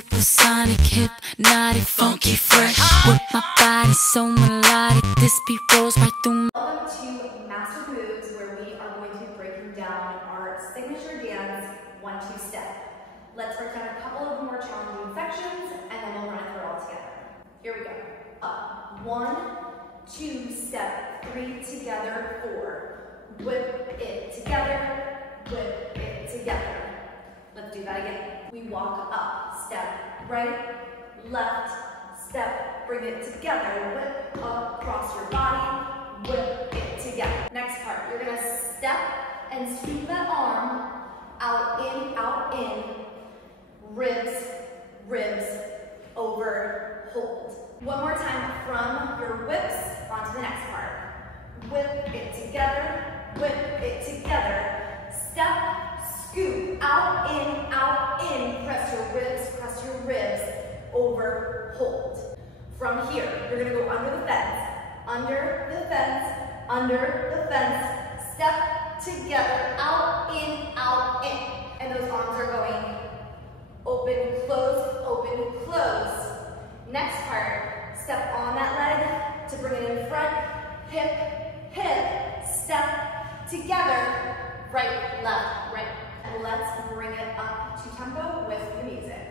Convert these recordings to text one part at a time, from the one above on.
supersonic, hypnotic, funky, fresh. With my body so melodic, this beat rolls right through my... Welcome to Master Moves, where we are going to be breaking down our signature dance 1-2 step. Let's break down a couple of more challenging sections, and then we'll run it through all together. Here we go. Up, 1, 2 step, 3 together, 4. Whip it together, whip it together. Let's do that again. We walk up, step, right, left, step, bring it together, whip up across your body, whip it together. Next part, you're gonna step and sweep that arm out, in, ribs, ribs, over, hold. One more time from your whips onto the next part. Whip it together, step, scoop, out, in, press your ribs, over, hold. From here, you're gonna go under the fence, step together, out, in, and those arms are going open, close. Next part, step on that leg to bring it in front, hip, step together, right, left, right. Let's bring it up to tempo with the music.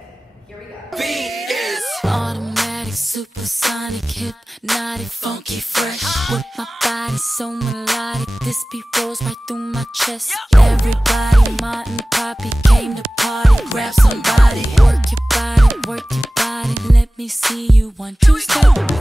Here we go. Beat is automatic, supersonic, hypnotic, funky, fresh. With my body so melodic, this beat rolls right through my chest. Everybody, Martin, Poppy came to party. Grab somebody, work your body, let me see you 1-2 step.